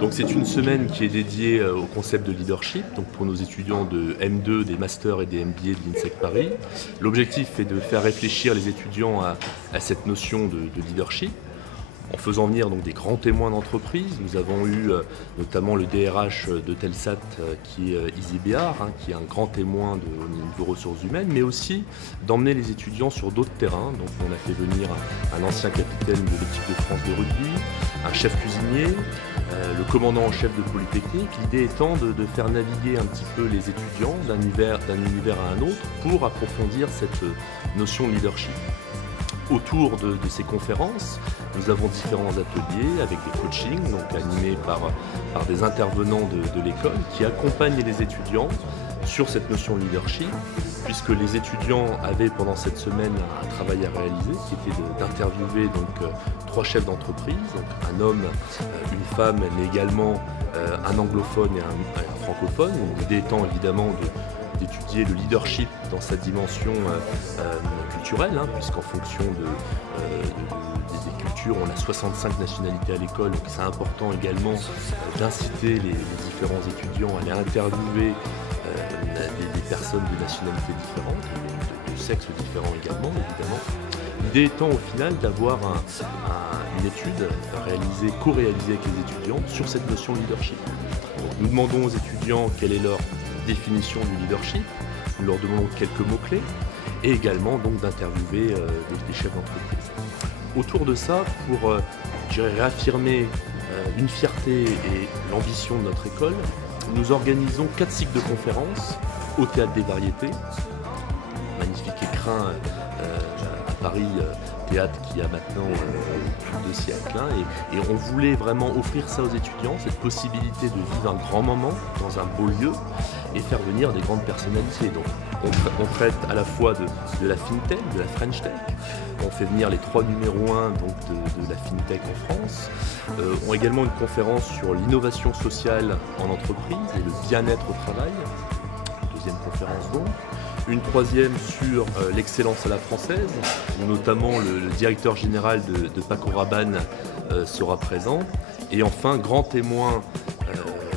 Donc c'est une semaine qui est dédiée au concept de leadership, donc pour nos étudiants de M2, des masters et des MBA de l'INSEC Paris. L'objectif est de faire réfléchir les étudiants à cette notion de leadership, en faisant venir donc des grands témoins d'entreprise. Nous avons eu notamment le DRH de Telsat qui est Izzy Béard, qui est un grand témoin au niveau ressources humaines, mais aussi d'emmener les étudiants sur d'autres terrains. Donc on a fait venir un ancien capitaine de l'équipe de France de rugby, un chef cuisinier, le commandant en chef de Polytechnique, l'idée étant de faire naviguer un petit peu les étudiants d'un univers à un autre pour approfondir cette notion de leadership. Autour de ces conférences, nous avons différents ateliers avec des coachings, donc animés par des intervenants de l'école qui accompagnent les étudiants sur cette notion de leadership, puisque les étudiants avaient pendant cette semaine un travail à réaliser qui était d'interviewer donc 3 chefs d'entreprise, un homme, une femme, mais également un anglophone et un francophone. L'idée étant évidemment d'étudier le leadership dans sa dimension culturelle, puisqu'en fonction des cultures, on a 65 nationalités à l'école, donc c'est important également d'inciter les différents étudiants à aller interviewer des personnes de nationalités différentes, de sexes différents également, évidemment. L'idée étant au final d'avoir une étude co-réalisée avec les étudiants sur cette notion de leadership. Donc, nous demandons aux étudiants quelle est leur définition du leadership, nous leur demandons quelques mots-clés et également donc d'interviewer des chefs d'entreprise. Autour de ça, pour réaffirmer une fierté et l'ambition de notre école, nous organisons 4 cycles de conférences au Théâtre des Variétés, magnifique écrin à Paris, théâtre qui a maintenant plus de 2 siècles, et on voulait vraiment offrir ça aux étudiants, cette possibilité de vivre un grand moment dans un beau lieu et faire venir des grandes personnalités. Donc on traite à la fois de la FinTech, de la French Tech, on fait venir les 3 numéros 1 donc de la FinTech en France. On a également une conférence sur l'innovation sociale en entreprise et le bien-être au travail, 2e conférence donc. Une 3e sur l'excellence à la française, où notamment le directeur général de Paco Rabanne sera présent. Et enfin, grand témoin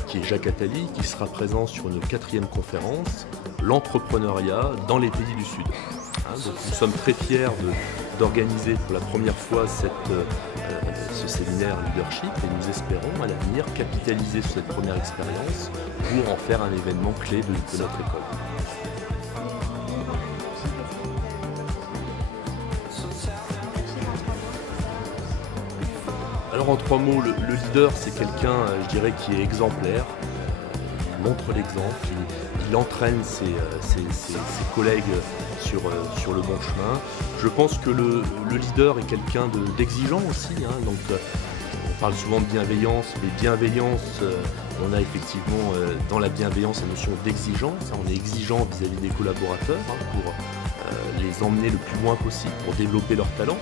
qui est Jacques Attali, qui sera présent sur une 4e conférence, l'entrepreneuriat dans les pays du Sud. Donc nous sommes très fiers d'organiser pour la première fois ce séminaire leadership et nous espérons à l'avenir capitaliser sur cette première expérience pour en faire un événement clé de notre école. Alors en 3 mots, le leader c'est quelqu'un, je dirais, qui est exemplaire, il montre l'exemple, il entraîne ses collègues sur le bon chemin. Je pense que le leader est quelqu'un d'exigeant aussi, donc on parle souvent de bienveillance, mais bienveillance, on a effectivement dans la bienveillance la notion d'exigence, on est exigeant vis-à-vis des collaborateurs pour les emmener le plus loin possible, pour développer leurs talents.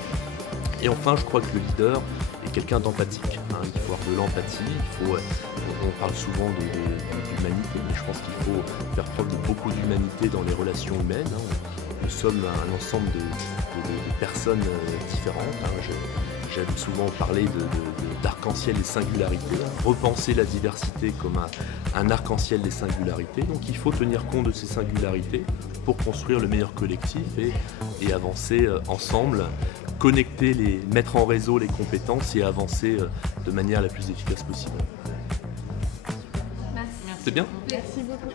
Et enfin, je crois que le leader est quelqu'un d'empathique. Il faut avoir de l'empathie, on parle souvent d'humanité, mais je pense qu'il faut faire preuve de beaucoup d'humanité dans les relations humaines. Nous sommes un ensemble de personnes différentes. J'aime souvent parler d'arc-en-ciel et singularité, repenser la diversité comme un arc-en-ciel des singularités. Donc il faut tenir compte de ces singularités pour construire le meilleur collectif et avancer ensemble, mettre en réseau les compétences et avancer de manière la plus efficace possible. Merci. C'est bien ? Merci beaucoup.